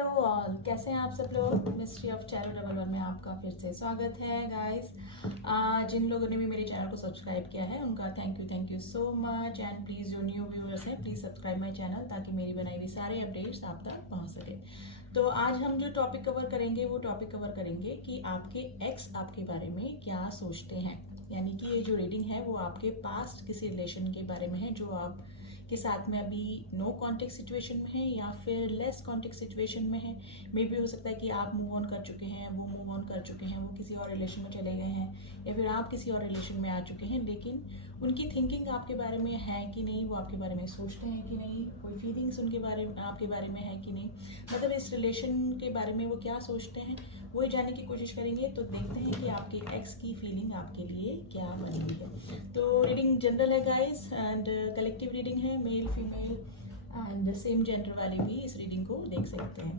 Hello all, कैसे हैं आप सब लोग। Mystery of tarot double one में आपका फिर से स्वागत है गाइस। जिन लोगों ने भी मेरे चैनल को सब्सक्राइब किया है उनका thank you so much. And please जो न्यू व्यूअर्स हैं प्लीज़ सब्सक्राइब माय चैनल ताकि मेरी बनाई हुई सारे अपडेट्स आप तक पहुंच सके। तो आज हम जो टॉपिक कवर करेंगे वो टॉपिक कवर करेंगे कि आपके एक्स आपके बारे में क्या सोचते हैं। यानी कि ये जो रीडिंग है वो आपके पास्ट किसी रिलेशन के बारे में है जो आप के साथ में अभी नो कॉन्टेक्ट सिचुएशन में है या फिर लेस कॉन्टेक्ट सिचुएशन में है। मे भी हो सकता है कि आप मूव ऑन कर चुके हैं, वो मूव ऑन कर चुके हैं, वो किसी और रिलेशन में चले गए हैं या फिर आप किसी और रिलेशन में आ चुके हैं, लेकिन उनकी थिंकिंग आपके बारे में है कि नहीं, वो आपके बारे में सोचते हैं कि नहीं, कोई फीलिंग्स उनके बारे में आपके बारे में है कि नहीं, मतलब इस रिलेशन के बारे में वो क्या सोचते हैं वो जानने की कोशिश करेंगे। तो देखते हैं कि आपके एक्स की फीलिंग आपके लिए क्या बनी हुई है। तो रीडिंग जनरल है गाइस एंड कलेक्टिव रीडिंग है, male female and same gender वाले भी इस रीडिंग को देख सकते हैं।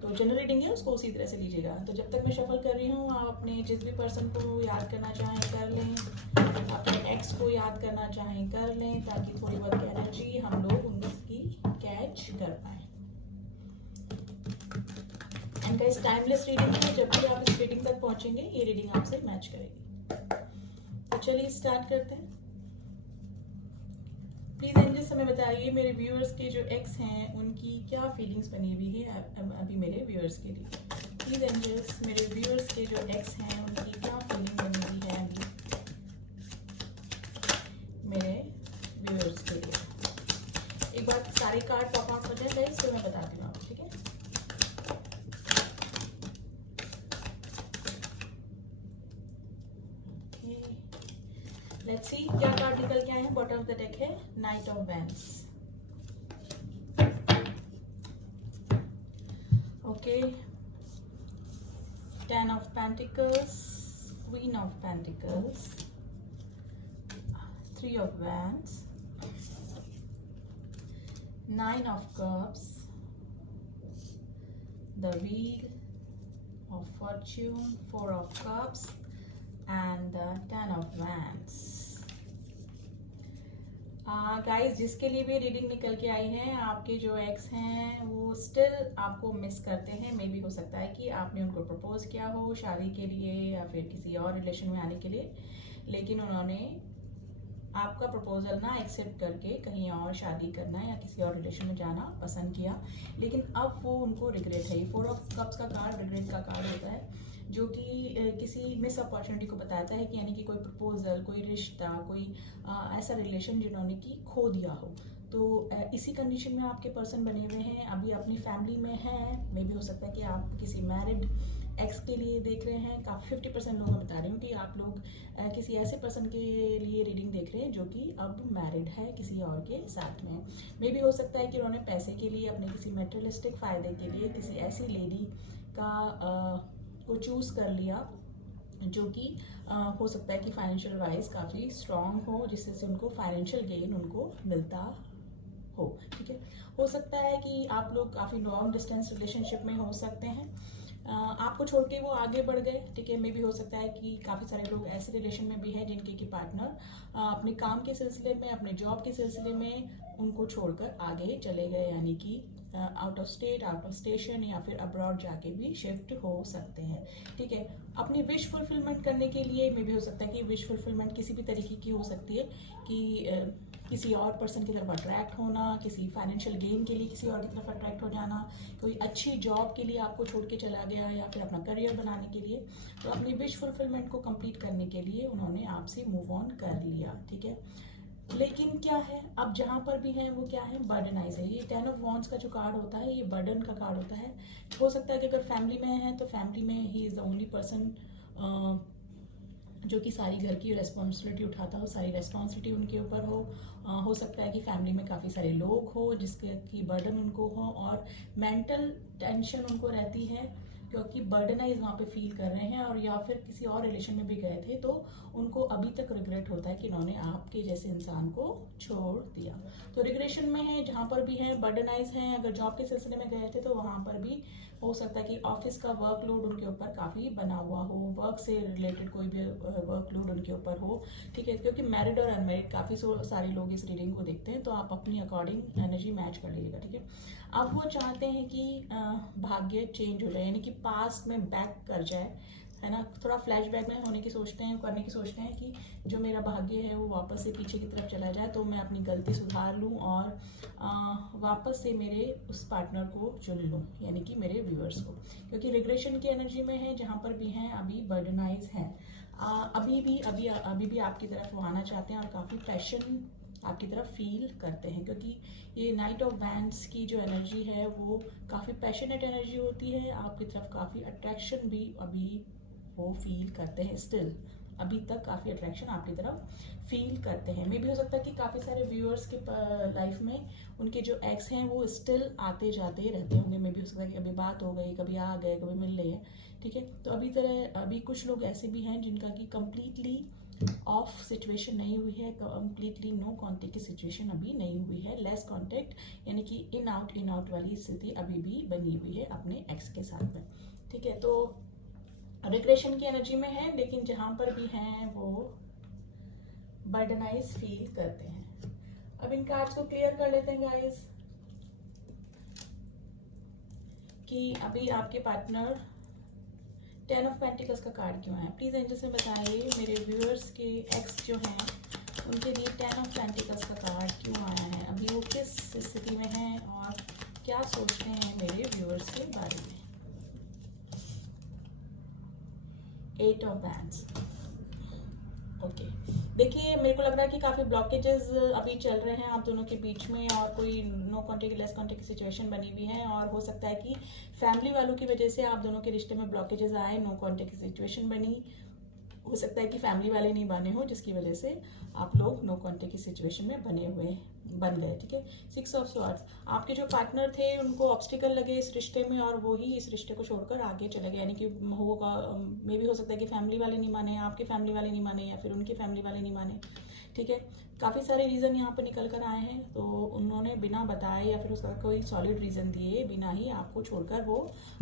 तो जनरल रीडिंग है उसको उसी तरह से लीजिएगा। तो जब तक मैं शफल कर रही हूँ आप अपने जिस भी पर्सन को याद करना चाहें कर लें, अपने एक्स को याद करना चाहें कर लें ताकि थोड़ी बहुत एनर्जी हम लोग उनकी कैच कर पाएँ। एंड गाइस टाइमलेस रीडिंग है, जब भी आप इस रीडिंग तक पहुंचेंगे ये रीडिंग आपसे मैच करेगी। तो चलिए स्टार्ट करते हैं। प्लीज एंजल्स हमें बताइए मेरे व्यूअर्स के जो एक्स हैं उनकी क्या फीलिंग्स बनी हुई है अभी मेरे व्यूअर्स के लिए। प्लीज एंजल्स मेरे व्यूअर्स के जो एक्स हैं उनकी क्या फीलिंग बनी हुई है अभी मेरे व्यूअर्स के लिए। एक बार सारे कार्ड पॉप आउट हो जाए गाइस तो मैं बताती हूँ आपको, ठीक है। लेट्स सी क्या कार्ड निकल के आए हैं। बॉटम ऑफ द डेक है night of wands. Okay, 10 of pentacles, queen of pentacles, 3 of wands, 9 of cups, the wheel of Fortune, 4 of cups and 10 of wands. Guys जिसके लिए भी रीडिंग निकल के आई है, आपके जो एक्स हैं वो स्टिल आपको मिस करते हैं। मे भी हो सकता है कि आपने उनको प्रपोज किया हो शादी के लिए या फिर किसी और रिलेशन में आने के लिए, लेकिन उन्होंने आपका प्रपोजल ना एक्सेप्ट करके कहीं और शादी करना या किसी और रिलेशन में जाना पसंद किया, लेकिन अब वो उनको रिग्रेट है। 4 ऑफ कप्स का कार्ड रिग्रेट का कार्ड होता है जो कि किसी मिस अपॉर्चुनिटी को बताता है कि यानी कि कोई प्रपोजल, कोई रिश्ता, कोई ऐसा रिलेशन जिन्होंने कि खो दिया हो। तो इसी कंडीशन में आपके पर्सन बने हुए हैं, अभी अपनी फैमिली में हैं। मे भी हो सकता है कि आप किसी मैरिड एक्स के लिए देख रहे हैं। काफ़ी 50% लोग मैं बता रही हूँ कि आप लोग किसी ऐसे पर्सन के लिए रीडिंग देख रहे हैं जो कि अब मैरिड है किसी और के साथ में। मे भी हो सकता है कि उन्होंने पैसे के लिए, अपने किसी मेटेरियलिस्टिक फ़ायदे के लिए किसी ऐसी लेडी का को चूज़ कर लिया जो कि हो सकता है कि फाइनेंशियल वाइज काफ़ी स्ट्रांग हो, जिससे से उनको फाइनेंशियल गेन उनको मिलता हो, ठीक है। हो सकता है कि आप लोग काफ़ी लॉन्ग डिस्टेंस रिलेशनशिप में हो सकते हैं, आपको छोड़ के वो आगे बढ़ गए, ठीक है। मे भी हो सकता है कि काफ़ी सारे लोग ऐसे रिलेशन में भी हैं जिनके की पार्टनर अपने काम के सिलसिले में, अपने जॉब के सिलसिले में उनको छोड़कर आगे चले गए, यानी कि out of state, out of station या फिर अब्रॉड जाके भी शिफ्ट हो सकते हैं, ठीक है। अपनी विश फुलफिलमेंट करने के लिए मे भी हो सकता है कि विश फुलफिलमेंट किसी भी तरीके की हो सकती है कि किसी और पर्सन की तरफ अट्रैक्ट होना, किसी फाइनेंशियल गेन के लिए किसी और की तरफ अट्रैक्ट हो जाना, कोई अच्छी जॉब के लिए आपको छोड़ के चला गया या फिर अपना करियर बनाने के लिए। तो अपनी विश फुलफिलमेंट को कंप्लीट करने के लिए उन्होंने आपसे मूव ऑन कर लिया, ठीक है। लेकिन क्या है, अब जहाँ पर भी है वो क्या है, बर्डनाइज है। ये 10 ऑफ वॉन्ड्स का जो कार्ड होता है ये बर्डन का कार्ड होता है। हो सकता है कि अगर फैमिली में है तो फैमिली में he is the only person जो कि सारी घर की रिस्पॉन्सिबिलिटी उठाता हो, सारी रिस्पॉन्सिबिलिटी उनके ऊपर हो सकता है कि फैमिली में काफ़ी सारे लोग हो जिसके की बर्डन उनको हो और मेंटल टेंशन उनको रहती है क्योंकि बर्डनाइज वहाँ पे फील कर रहे हैं, और या फिर किसी और रिलेशन में भी गए थे तो उनको अभी तक रिग्रेट होता है कि इन्होंने आपके जैसे इंसान को छोड़ दिया। तो रिग्रेशन में है, जहाँ पर भी है बर्डनाइज हैं। अगर जॉब के सिलसिले में गए थे तो वहाँ पर भी हो सकता है कि ऑफिस का वर्कलोड उनके ऊपर काफ़ी बना हुआ हो, वर्क से रिलेटेड कोई भी वर्कलोड उनके ऊपर हो, ठीक है। क्योंकि मैरिड और अनमैरिड काफ़ी सारे लोग इस रीडिंग को देखते हैं, तो आप अपनी अकॉर्डिंग एनर्जी मैच कर लीजिएगा, ठीक है। अब वो चाहते हैं कि भाग्य चेंज हो जाए, यानी कि पास्ट में बैक कर जाए, है ना। थोड़ा फ्लैशबैक में होने की सोचते हैं, करने की सोचते हैं कि जो मेरा भाग्य है वो वापस से पीछे की तरफ चला जाए, तो मैं अपनी गलती सुधार लूँ और वापस से मेरे उस पार्टनर को चुन लूँ, यानी कि मेरे व्यूअर्स को। क्योंकि रिग्रेशन की एनर्जी में है, जहाँ पर भी हैं अभी बर्डनाइज हैं, अभी भी आपकी तरफ वो आना चाहते हैं और काफ़ी पैशन आपकी तरफ फील करते हैं। क्योंकि ये नाइट ऑफ वैंड्स की जो एनर्जी है वो काफ़ी पैशनेट एनर्जी होती है, आपकी तरफ काफ़ी अट्रैक्शन भी अभी वो फील करते हैं। स्टिल अभी तक काफ़ी अट्रैक्शन आपकी तरफ फील करते हैं। मे भी हो सकता है कि काफ़ी सारे व्यूअर्स के लाइफ में उनके जो एक्स हैं वो स्टिल आते जाते रहते होंगे। मे भी हो सकता है कि कभी बात हो गई, कभी आ गए, कभी मिल रही है, ठीक है। तो अभी कुछ लोग ऐसे भी हैं जिनका कि कम्प्लीटली ऑफ सिचुएशन नहीं हुई है, कम्प्लीटली नो कॉन्टेक्ट की सिचुएशन अभी नहीं हुई है, लेस कॉन्टेक्ट, यानी कि इन आउट वाली स्थिति अभी भी बनी हुई है अपने एक्स के साथ में, ठीक है। तो रिग्रेशन की एनर्जी में है, लेकिन जहां पर भी हैं वो बर्डनाइज फील करते हैं। अब इन कार्ड्स को क्लियर कर लेते हैं गाइस कि अभी आपके पार्टनर 10 ऑफ पेंटिकल्स का कार्ड क्यों है। प्लीज एंजल से बताइए मेरे व्यूअर्स के एक्स जो हैं उनके लिए 10 ऑफ पेंटिकल्स का कार्ड क्यों आया है, अभी वो किस स्थिति में है और क्या सोचते हैं मेरे व्यूअर्स के बारे में। 8 ऑफ वैंड्स, ओके। देखिए मेरे को लग रहा है कि काफ़ी ब्लॉकेजेस अभी चल रहे हैं आप दोनों के बीच में, और कोई नो कॉन्टेक्ट लेस कॉन्टेक्ट की सिचुएशन बनी हुई है, और हो सकता है कि फैमिली वालों की वजह से आप दोनों के रिश्ते में ब्लॉकेजेस आए, नो कॉन्टेक्ट की सिचुएशन बनी। हो सकता है कि फैमिली वाले नहीं बने हो, जिसकी वजह से आप लोग नो कॉन्टेक्ट की सिचुएशन में बन गए, ठीक है। 6 ऑफ स्वॉर्ड्स, आपके जो पार्टनर थे उनको ऑब्स्टिकल लगे इस रिश्ते में, और वो ही इस रिश्ते को छोड़कर आगे चले गए, यानी कि होगा मे भी हो सकता है कि फैमिली वाले नहीं माने, आपके फैमिली वाले नहीं माने, या फिर उनके फैमिली वाले नहीं माने, ठीक है। काफ़ी सारे रीज़न यहाँ पर निकल कर आए हैं, तो उन्होंने बिना बताए या फिर उसका कोई सॉलिड रीज़न दिए बिना ही आपको छोड़कर वो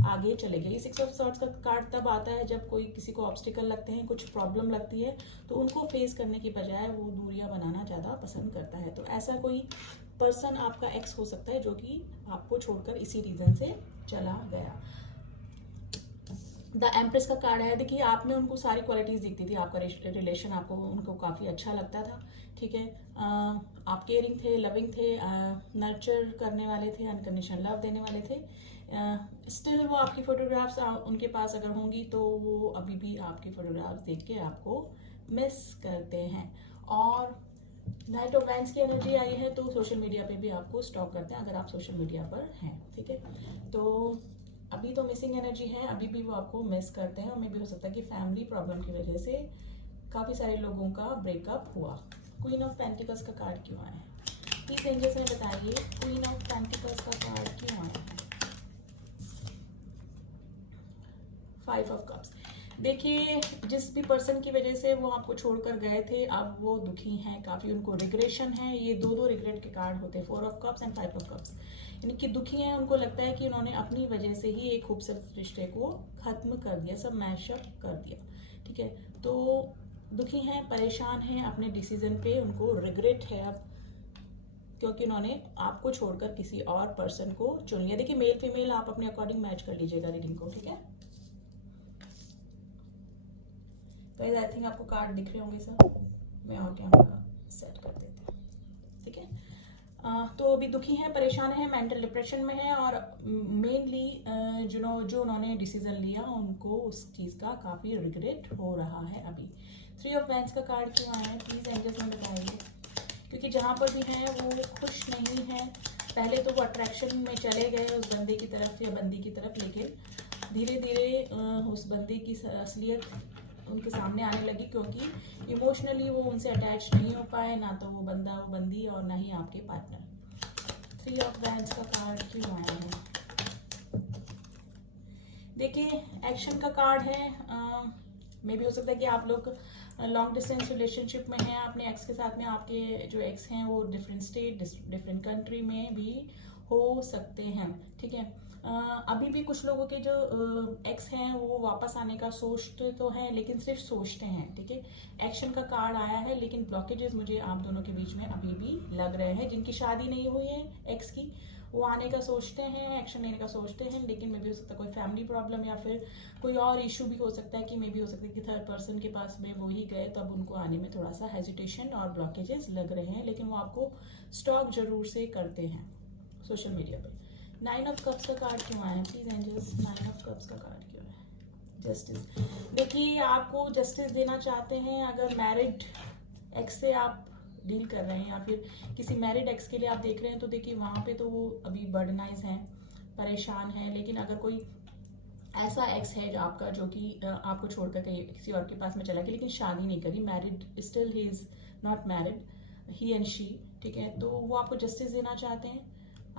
आगे चले गए। 6 ऑफ स्वॉर्ड्स का कार्ड तब आता है जब कोई किसी को ऑब्स्टिकल लगते हैं, कुछ प्रॉब्लम लगती है, तो उनको फेस करने की बजाय वो दूरियां बनाना ज़्यादा पसंद करता है। तो ऐसा कोई पर्सन आपका एक्स हो सकता है जो कि आपको छोड़कर इसी रीज़न से चला गया। द एम्प्रेस का कार्ड है। देखिए आप में उनको सारी क्वालिटीज़ दिखती थी, आपका रिलेशन आपको उनको काफ़ी अच्छा लगता था, ठीक है। आप केयरिंग थे, लविंग थे, नर्चर करने वाले थे, अनकंडीशनल लव देने वाले थे। स्टिल वो आपकी फ़ोटोग्राफ्स उनके पास अगर होंगी तो वो अभी भी आपकी फ़ोटोग्राफ्स देख के आपको मिस करते हैं। और नाइट ऑफ वैंड्स की एनर्जी आई है, तो सोशल मीडिया पे भी आपको स्टॉक करते हैं अगर आप सोशल मीडिया पर हैं, ठीक है। तो अभी तो मिसिंग एनर्जी है, अभी भी वो आपको मिस करते हैं, और मे भी हो सकता है कि फैमिली प्रॉब्लम की वजह से काफ़ी सारे लोगों का ब्रेकअप हुआ। क्वीन ऑफ पेंटिकल्स का कार्ड क्यों आया है, प्लीज एंजल्स में बताइए क्वीन ऑफ पेंटिकल्स का कार्ड क्यों आया है। 5 ऑफ कप्स, देखिए जिस भी पर्सन की वजह से वो आपको छोड़कर गए थे अब वो दुखी हैं, काफ़ी उनको रिग्रेशन है। ये दो रिग्रेट के कार्ड होते हैं, 4 of cups and 5 of cups, यानी कि दुखी हैं, उनको लगता है कि उन्होंने अपनी वजह से ही एक खूबसूरत रिश्ते को खत्म कर दिया, सब मैशअप कर दिया, ठीक है। तो दुखी हैं, परेशान हैं अपने डिसीजन पे, उनको रिग्रेट है अब, क्योंकि उन्होंने आपको छोड़कर किसी और पर्सन को चुन लिया। देखिए मेल फीमेल आप अपने अकॉर्डिंग मैच कर लीजिएगा रीडिंग को, ठीक है। गाइस आई थिंक आपको कार्ड दिख रहे होंगे सर, मैं और कैमरा सेट कर देती हूँ, ठीक है। तो अभी दुखी हैं, परेशान हैं, मेंटल डिप्रेशन में है, और मेनली जो उन्होंने डिसीजन लिया उनको उस चीज़ का काफ़ी रिग्रेट हो रहा है अभी। 3 ऑफ वैंड्स का कार्ड क्यों आया है, प्लीज़ एंजल्स में बताइए, क्योंकि जहाँ पर भी हैं वो खुश नहीं है। पहले तो वो अट्रैक्शन में चले गए उस बंदे की तरफ या बंदी की तरफ, लेकिन धीरे धीरे उस बंदे की असलियत उनके सामने आने लगी, क्योंकि इमोशनली वो उनसे अटैच नहीं हो पाए, ना तो वो बंदा वो बंदी, और ना ही आपके पार्टनर। 3 ऑफ वैंड्स का कार्ड क्यों आया है, देखिए एक्शन का कार्ड है। मे भी हो सकता है कि आप लोग लॉन्ग डिस्टेंस रिलेशनशिप में हैं अपने एक्स के साथ में। आपके जो एक्स हैं वो डिफरेंट स्टेट डिफरेंट कंट्री में भी हो सकते हैं, ठीक है। अभी भी कुछ लोगों के जो एक्स हैं वो वापस आने का सोचते तो हैं, लेकिन सिर्फ सोचते हैं, ठीक है। एक्शन का कार्ड आया है, लेकिन ब्लॉकेजेस मुझे आप दोनों के बीच में अभी भी लग रहे हैं। जिनकी शादी नहीं हुई है एक्स की, वो आने का सोचते हैं, एक्शन लेने का सोचते हैं, लेकिन मे भी हो सकता है कोई फैमिली प्रॉब्लम या फिर कोई और इशू भी हो सकता है कि मे भी हो सकता है कि थर्ड पर्सन के पास में वो ही गए, तो अब उनको आने में थोड़ा सा हेजिटेशन और ब्लॉकेजेस लग रहे हैं, लेकिन वो आपको स्टॉक जरूर से करते हैं सोशल मीडिया पे। 9 ऑफ कप्स का कार्ड क्यों आया है प्लीज एंजल्स? 9 ऑफ कप्स का कार्ड क्यों है? जस्टिस। देखिए आपको जस्टिस देना चाहते हैं। अगर मैरिड एक्स से आप डील कर रहे हैं या फिर किसी मैरिड एक्स के लिए आप देख रहे हैं, तो देखिए वहाँ पे तो वो अभी बर्डनाइज हैं, परेशान हैं। लेकिन अगर कोई ऐसा एक्स है जो आपका, जो कि आपको छोड़कर कहीं किसी और के पास में चला गया, लेकिन शादी नहीं करी, married still he is not married, he and she, ठीक है, तो वो आपको जस्टिस देना चाहते हैं,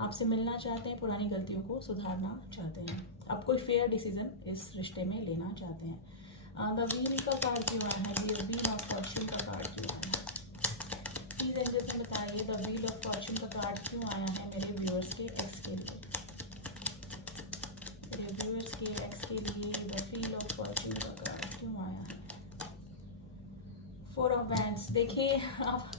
आपसे मिलना चाहते हैं, पुरानी गलतियों को सुधारना चाहते हैं, अब कोई फेयर डिसीजन इस रिश्ते में लेना चाहते हैं। द व्हील का कार्ड क्यों आया है? ये व्हील ऑफ फॉर्च्यून का कार्ड क्यों आया है? प्लीज एंजल्स में बताइए द व्हील ऑफ फॉर्च्यून का कार्ड क्यों आया है मेरे व्यूअर्स के एक्स के लिए। मेरे व्यूअर्स के एक्स के लिए द व्हील ऑफ फॉर्च्यून का कार्ड क्यों आया है? 4 ऑफ वैंड्स। देखिए आप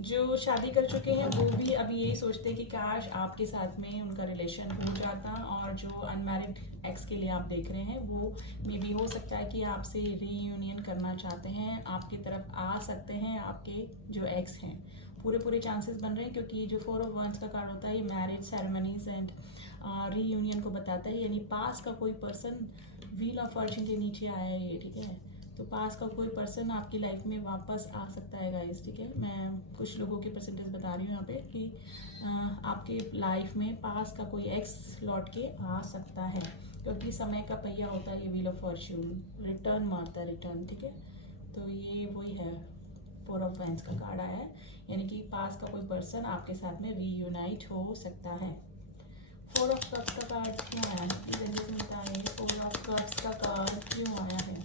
जो शादी कर चुके हैं वो भी अभी यही सोचते हैं कि काश आपके साथ में उनका रिलेशन हो जाता, और जो अनमैरिड एक्स के लिए आप देख रहे हैं वो मे भी हो सकता है कि आपसे रीयूनियन करना चाहते हैं, आपकी तरफ आ सकते हैं आपके जो एक्स हैं। पूरे चांसेस बन रहे हैं, क्योंकि जो 4 ऑफ वंस का कार्ड होता है ये मैरिज सेरेमनीज एंड रीयूनियन को बताता है, यानी पास का कोई पर्सन, व्हील ऑफ फॉर्च्यून के नीचे आया है ये, ठीक है, तो पास का कोई पर्सन आपकी लाइफ में वापस आ सकता है गाइस, ठीक है। मैं कुछ लोगों के परसेंटेज बता रही हूँ यहाँ पे कि आपके लाइफ में पास का कोई एक्स लौट के आ सकता है, क्योंकि समय का पहिया होता है ये व्हील ऑफ फॉर्च्यून, रिटर्न मारता है, रिटर्न, ठीक है। तो ये वही है, 4 ऑफ वैंड्स का कार्ड आया है, यानी कि पास का कोई पर्सन आपके साथ में रीयूनाइट हो सकता है। 4 ऑफ कप्स का कार्ड क्यों आया है प्लीज बताइए? 4 ऑफ कप्स का कार्ड क्यों आया है?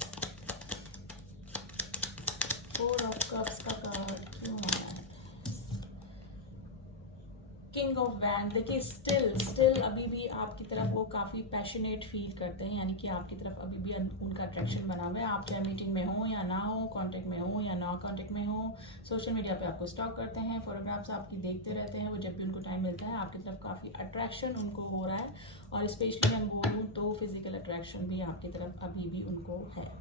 4 ऑफ कप्स का कार्ड क्यों आया है? King of wand. देखिए स्टिल अभी भी आपकी तरफ वो काफ़ी पैशनेट फील करते हैं, यानी कि आपकी तरफ अभी भी उनका अट्रैक्शन बना हुआ है। आप चाहे मीटिंग में हो या ना हो, कांटेक्ट में हो या ना कांटेक्ट में हो, सोशल मीडिया पे आपको स्टॉक करते हैं, फोटोग्राफ्स आपकी देखते रहते हैं, वो जब भी उनको टाइम मिलता है आपकी तरफ काफ़ी अट्रैक्शन उनको हो रहा है, और स्पेशली मैं बोलूँ तो फिजिकल अट्रैक्शन भी आपकी तरफ अभी भी उनको है,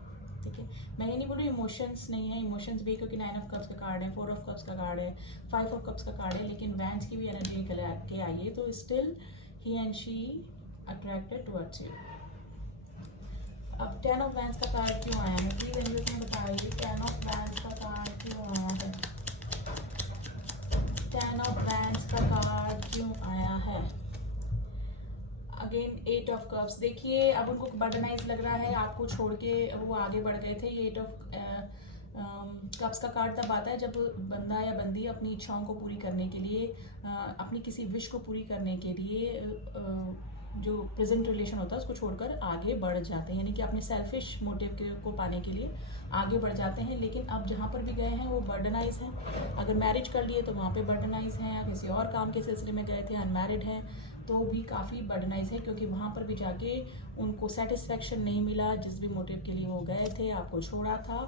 ठीक है। मैं ये नहीं बोल रही इमोशंस नहीं है, इमोशंस भी, क्योंकि 9 ऑफ कप्स का कार्ड है, 4 ऑफ कप्स का कार्ड है, 5 ऑफ कप्स का कार्ड है, लेकिन वैंड्स की भी एनर्जी निकल के आई है, तो still he and she attracted towards you. अब 10 ऑफ वैंड्स का कार्ड क्यों आया है प्लीज एंजल्स में बताइए? 10 ऑफ वैंड्स का कार्ड क्यों आया है? 10 ऑफ वैंड्स का कार्ड क्यों आया है? Again 8 of cups. देखिए अब उनको बर्डनाइज लग रहा है, आपको छोड़ के वो आगे बढ़ गए थे। ये 8 ऑफ कप्स का कार्ड तब आता है जब बंदा या बंदी अपनी इच्छाओं को पूरी करने के लिए, अपनी किसी विश को पूरी करने के लिए जो प्रेजेंट रिलेशन होता है उसको छोड़कर आगे बढ़ जाते हैं, यानी कि अपने सेल्फिश मोटिव को पाने के लिए आगे बढ़ जाते हैं। लेकिन अब जहाँ पर भी गए हैं वो बर्डनाइज हैं। अगर मैरिज कर लिए तो वहाँ पे बर्डनाइज हैं, किसी और काम के सिलसिले में गए थे, अनमैरिड हैं तो भी काफ़ी बर्डनाइज है, क्योंकि वहाँ पर भी जाके उनको सेटिस्फेक्शन नहीं मिला। जिस भी मोटिव के लिए वो गए थे, आपको छोड़ा था,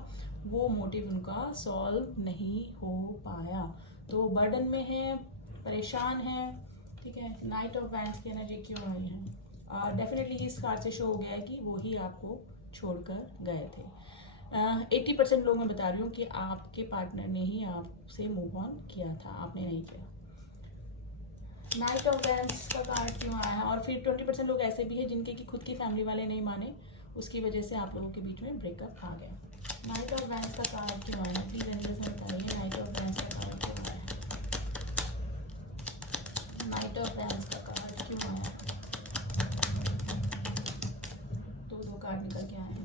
वो मोटिव उनका सॉल्व नहीं हो पाया, तो बर्डन में है, परेशान है, ठीक है। नाइट ऑफ वैंड्स की एनर्जी क्यों आई है? और डेफिनेटली इस कार्ड से शो हो गया है कि वो ही आपको छोड़कर गए थे। 80% लोग मैं बता रही हूँ कि आपके पार्टनर ने ही आपसे मूव ऑन किया था, आपने नहीं किया। नाइट ऑफ वैंड्स का कार्ड क्यों आया है? और फिर 20% लोग ऐसे भी हैं जिनके कि खुद की फैमिली वाले नहीं माने, उसकी वजह से आप लोगों के बीच में ब्रेकअप आ गया। नाइट ऑफ वैंड्स का कार्ड क्यों आया है प्लीज एंजल्स में बताइए? नाइट ऑफ वैंड्स का कार्ड क्यों आया है? नाइट ऑफ वैंड्स का कार्ड क्यों आया है? दो कार्ड निकल के आए हैं।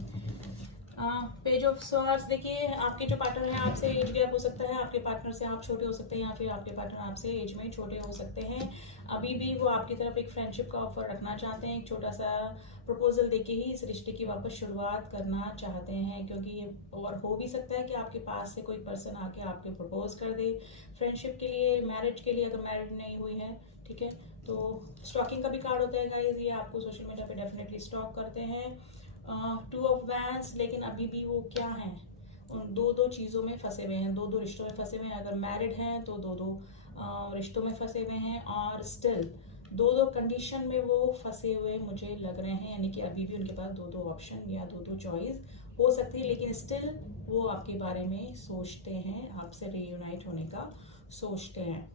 पेज ऑफ स्वार्ड्स, देखिए आपके जो पार्टनर है आपसे एज गैप हो सकता है, आपके पार्टनर से आप छोटे हो सकते हैं या फिर आपके पार्टनर आपसे एज में छोटे हो सकते हैं। अभी भी वो आपकी तरफ एक फ्रेंडशिप का ऑफर रखना चाहते हैं, एक छोटा सा प्रपोजल देके ही इस रिश्ते की वापस शुरुआत करना चाहते हैं, क्योंकि और हो भी सकता है कि आपके पास से कोई पर्सन आके आपके प्रपोज कर दे फ्रेंडशिप के लिए, मैरिज के लिए, अगर मैरिड नहीं हुई है, ठीक है। तो स्टॉकिंग का भी कार्ड होता है गाइस, ये आपको सोशल मीडिया पे डेफिनेटली स्टॉक करते हैं। 2 ऑफ वैंड्स, लेकिन अभी भी वो क्या है, उन दो दो चीज़ों में फंसे हुए हैं, दो दो रिश्तों में फंसे हुए हैं। अगर मैरिड हैं तो दो दो रिश्तों में फंसे हुए हैं, और स्टिल दो दो कंडीशन में वो फंसे हुए मुझे लग रहे हैं, यानी कि अभी भी उनके पास दो दो ऑप्शन या दो दो चॉइस हो सकती है, लेकिन स्टिल वो आपके बारे में सोचते हैं, आपसे रीयूनाइट होने का सोचते हैं।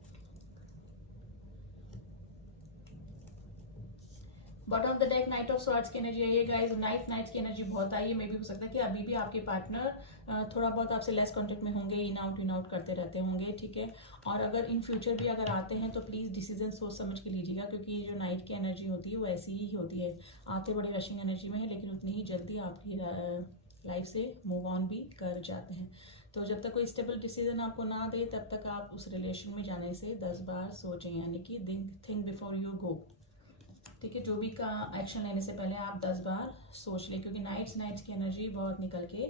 Bottom of the deck night of swords की एनर्जी आई है गाइस। नाइट की एनर्जी बहुत आई है। मे भी हो सकता है कि अभी भी आपके पार्टनर थोड़ा बहुत आपसे लेस कांटेक्ट में होंगे, इन आउट करते रहते होंगे, ठीक है। और अगर इन फ्यूचर भी अगर आते हैं तो प्लीज डिसीजन सोच समझ के लीजिएगा, क्योंकि जो नाइट की एनर्जी होती है वो ऐसी ही होती है, आते बड़े रशिंग एनर्जी में है, लेकिन उतनी ही जल्दी आपकी लाइफ से मूव ऑन भी कर जाते हैं। तो जब तक कोई स्टेबल डिसीजन आपको ना दे तब तक आप उस रिलेशन में जाने से 10 बार सोचें, यानी कि थिंक बिफोर यू गो, ठीक है। जो भी का एक्शन लेने से पहले आप 10 बार सोच लें, क्योंकि नाइट्स की एनर्जी बहुत निकल के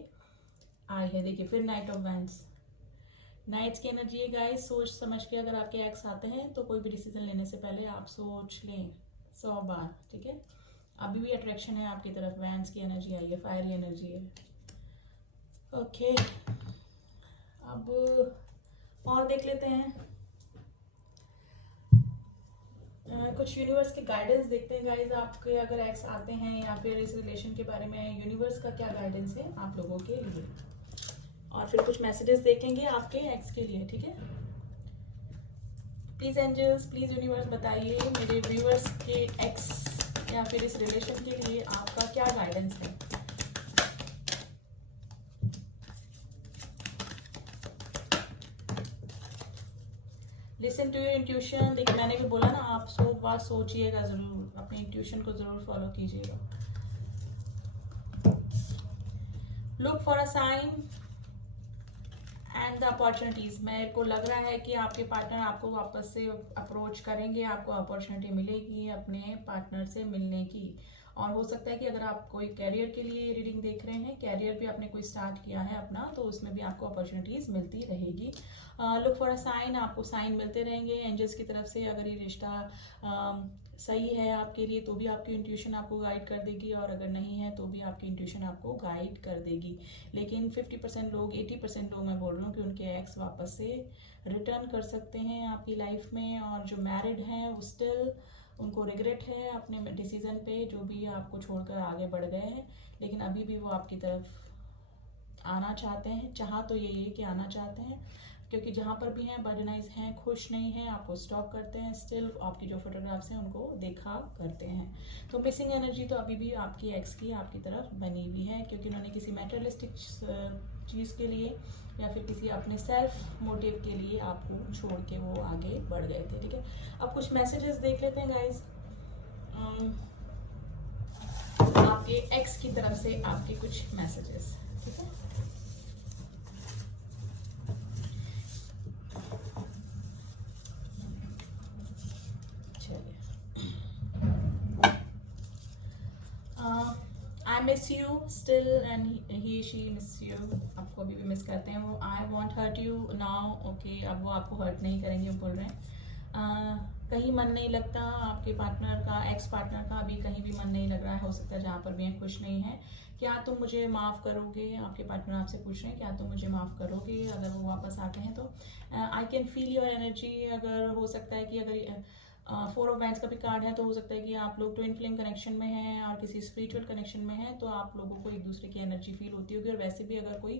आई है। देखिए फिर नाइट ऑफ वैंड्स, नाइट्स की एनर्जी है गाइस। सोच समझ के अगर आपके एक्स आते हैं तो कोई भी डिसीजन लेने से पहले आप सोच लें 100 बार, ठीक है। अभी भी अट्रैक्शन है आपकी तरफ, वैंड्स की एनर्जी आई है, फायरी एनर्जी है, ओके। अब और देख लेते हैं, कुछ यूनिवर्स के गाइडेंस देखते हैं गाइस। आपके अगर एक्स आते हैं या फिर इस रिलेशन के बारे में यूनिवर्स का क्या गाइडेंस है आप लोगों के लिए, और फिर कुछ मैसेजेस देखेंगे आपके एक्स के लिए, ठीक है। प्लीज एंजल्स, प्लीज यूनिवर्स बताइए मेरे व्यूअर्स के एक्स या फिर इस रिलेशन के लिए आपका क्या गाइडेंस है। Listen to your intuition. देखिए मैंने भी बोला ना, आप 100 बार सोचिएगा जरूर, अपने इंट्यूशन को जरूर फॉलो कीजिएगा। Look for a sign and the opportunities. मेरे को लग रहा है कि आपके पार्टनर आपको वापस से अप्रोच करेंगे, आपको अपॉर्चुनिटी मिलेगी अपने पार्टनर से मिलने की। और हो सकता है कि अगर आप कोई कैरियर के लिए रीडिंग देख रहे हैं, कैरियर भी आपने कोई स्टार्ट किया है अपना, तो उसमें भी आपको अपॉर्चुनिटीज मिलती रहेगी। लुक फॉर अ साइन, आपको साइन मिलते रहेंगे एंजल्स की तरफ से। अगर ये रिश्ता सही है आपके लिए तो भी आपकी इंट्यूशन आपको गाइड कर देगी, और अगर नहीं है तो भी आपकी इंट्यूशन आपको गाइड कर देगी। लेकिन 50% लोग, 80% लोग मैं बोल रही हूँ कि उनके एक्स वापस से रिटर्न कर सकते हैं आपकी लाइफ में, और जो मैरिड हैं वो स्टिल उनको रिग्रेट है अपने डिसीजन पे, जो भी आपको छोड़कर आगे बढ़ गए हैं, लेकिन अभी भी वो आपकी तरफ आना चाहते हैं। चाह तो यही है कि आना चाहते हैं, क्योंकि जहाँ पर भी हैं बर्डनाइज हैं, खुश नहीं हैं, आपको स्टॉक करते हैं, स्टिल आपकी जो फोटोग्राफ्स हैं उनको देखा करते हैं। तो मिसिंग एनर्जी तो अभी भी आपकी एक्स की आपकी तरफ बनी हुई है, क्योंकि उन्होंने किसी मैटेरियलिस्टिक चीज़ के लिए या फिर किसी अपने सेल्फ मोटिव के लिए आपको छोड़ के वो आगे बढ़ गए थे, ठीक है। अब कुछ मैसेजेस देख लेते हैं गाइज, आपके एक्स की तरफ से आपके कुछ मैसेजेस, ठीक है। I miss you still and he she miss you, आपको अभी भी मिस करते हैं वो। I won't hurt you now, okay, अब वो आपको हर्ट नहीं करेंगे, बोल रहे हैं। कहीं मन नहीं लगता आपके पार्टनर का, एक्स पार्टनर का अभी कहीं भी मन नहीं लग रहा है, हो सकता है जहाँ पर भी हैं खुश नहीं है। क्या तुम मुझे माफ़ करोगे, आपके पार्टनर आपसे पूछ रहे हैं क्या तुम मुझे माफ़ करोगे अगर वो वापस आते हैं तो। I can feel your energy. अगर हो सकता है कि अगर 4 ऑफ वैंड्स का भी कार्ड है तो हो सकता है कि आप लोग ट्विन फ्लेम कनेक्शन में हैं और किसी स्पिरिचुअल कनेक्शन में हैं, तो आप लोगों को एक दूसरे की एनर्जी फील होती होगी। और वैसे भी अगर कोई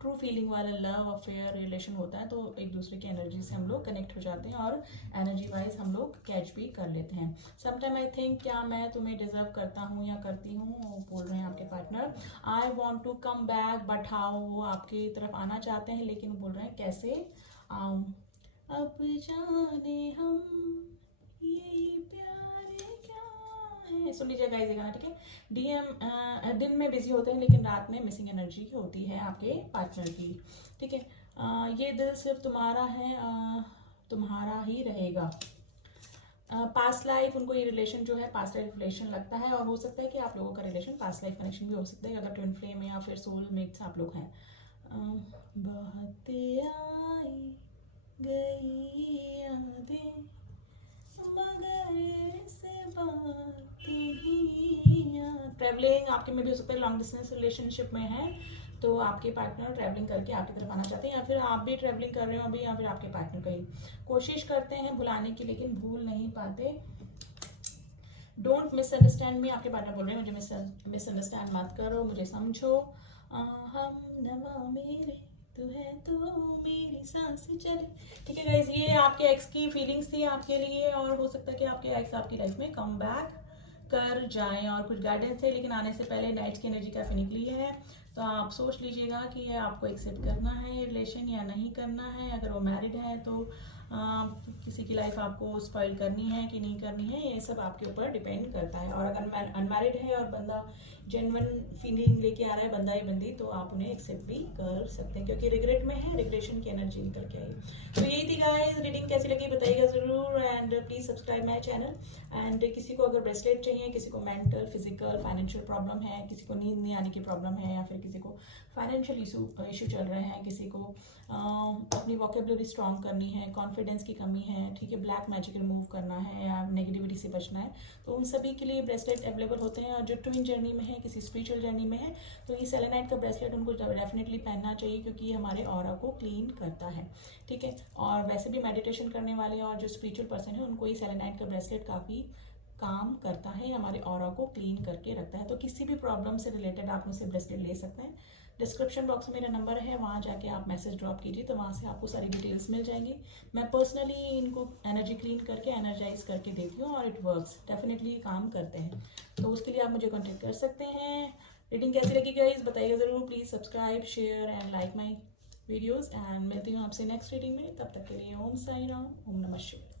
ट्रू फीलिंग वाला लव अफेयर रिलेशन होता है तो एक दूसरे की एनर्जी से हम लोग कनेक्ट हो जाते हैं और एनर्जी वाइज हम लोग कैच भी कर लेते हैं। समटाइम आई थिंक, क्या मैं तुम्हें डिजर्व करता हूँ या करती हूँ, वो बोल रहे हैं आपके partner. I want to come back but how, वो आपकी तरफ आना चाहते हैं लेकिन बोल रहे हैं कैसे आऊँ। अब जाने हम ये प्यार क्या है, सुन लीजिए गाइस ये गाना, ठीक है। डीएम दिन में बिजी होते हैं लेकिन रात में मिसिंग एनर्जी होती है आपके पार्टनर की, ठीक है। ये दिल सिर्फ तुम्हारा है, तुम्हारा ही रहेगा। पास्ट लाइफ, उनको ये रिलेशन जो है पास्ट लाइफ रिलेशन लगता है, और हो सकता है कि आप लोगों का रिलेशन पास्ट लाइफ कनेक्शन भी हो सकता है अगर ट्विन फ्लेम या फिर सोल मेट्स आप लोग हैं। बहते आई गई यादें मगर से बात ट्रैवलिंग आपके में भी हो सकता है, लॉन्ग डिस्टेंस रिलेशनशिप में है तो आपके पार्टनर ट्रैवलिंग करके आपकी तरफ आना चाहते हैं, या फिर आप भी ट्रैवलिंग कर रहे हो अभी, या फिर आपके पार्टनर कहीं कोशिश करते हैं भुलाने की लेकिन भूल नहीं पाते। डोंट मिसअंडरस्टैंड मी, आपके पार्टनर बोल रहे हैं मुझे मिसअंडरस्टैंड मत करो, मुझे समझो। हम नवा मेरे तू है तो मेरी सांस चले, ठीक है गाइज। ये आपके एक्स की फीलिंग्स थी आपके लिए, और हो सकता है कि आपके एक्स आपकी लाइफ में कम बैक कर जाएं, और कुछ गाइडेंस है लेकिन आने से पहले नाइट्स की एनर्जी काफ़ी निकली है, तो आप सोच लीजिएगा कि ये आपको एक्सेप्ट करना है ये रिलेशन या नहीं करना है। अगर वो मैरिड है तो किसी की लाइफ आपको स्पॉइल करनी है कि नहीं करनी है, ये सब आपके ऊपर डिपेंड करता है। और अगर अनमैरिड है और बंदा जेन्युइन फीलिंग लेके आ रहा है, बंदा या बंदी, तो आप उन्हें एक्सेप्ट भी कर सकते हैं क्योंकि रिग्रेट में है, रिग्रेशन की एनर्जी निकल के आई। तो यही थी गाइस, रीडिंग कैसी लगी बताइएगा ज़रूर, and please subscribe my channel. And किसी को अगर ब्रेसलेट चाहिए, किसी को मेंटल फिजिकल फाइनेंशियल प्रॉब्लम है, किसी को नींद नहीं आने की प्रॉब्लम है, या फिर किसी को फाइनेंशियल इशू चल रहे हैं, किसी को अपनी वोकेबलरी स्ट्रॉन्ग करनी है, कॉन्फिडेंस की कमी है, ठीक है, ब्लैक मैजिक रिमूव करना है या नेगेटिविटी से बचना है, तो उन सभी के लिए ब्रेसलेट अवेलेबल होते हैं। और जो ट्विन जर्नी में है, किसी स्पिरिचुअल जर्नी में है, तो ये सेलेनाइट का ब्रेसलेट उनको डेफिनेटली पहनना चाहिए क्योंकि ये हमारे ऑरा को क्लीन करता है, ठीक है। और वैसे भी मेडिटेशन करने वाले और जो स्पिरिचुअल पर्सन है उनको ये सेलेनाइट का ब्रेसलेट काफ़ी काम करता है, हमारे ऑरा को क्लीन करके रखता है। तो किसी भी प्रॉब्लम से रिलेटेड आप मुझसे ब्रेसलेट ले सकते हैं। डिस्क्रिप्शन बॉक्स में मेरा नंबर है, वहाँ जाके आप मैसेज ड्रॉप कीजिए तो वहाँ से आपको सारी डिटेल्स मिल जाएंगी। मैं पर्सनली इनको एनर्जी क्लीन करके एनर्जाइज करके देती हूँ और इट वर्क्स, डेफिनेटली काम करते हैं, तो उसके लिए आप मुझे कॉन्टेक्ट कर सकते हैं। रीडिंग कैसी लगी गाइस बताइएगा ज़रूर, please subscribe share and like my videos, and मिलती हूँ आपसे नेक्स्ट रीडिंग में। तब तक के लिए ओम साई राम, ओम नमः शिवाय।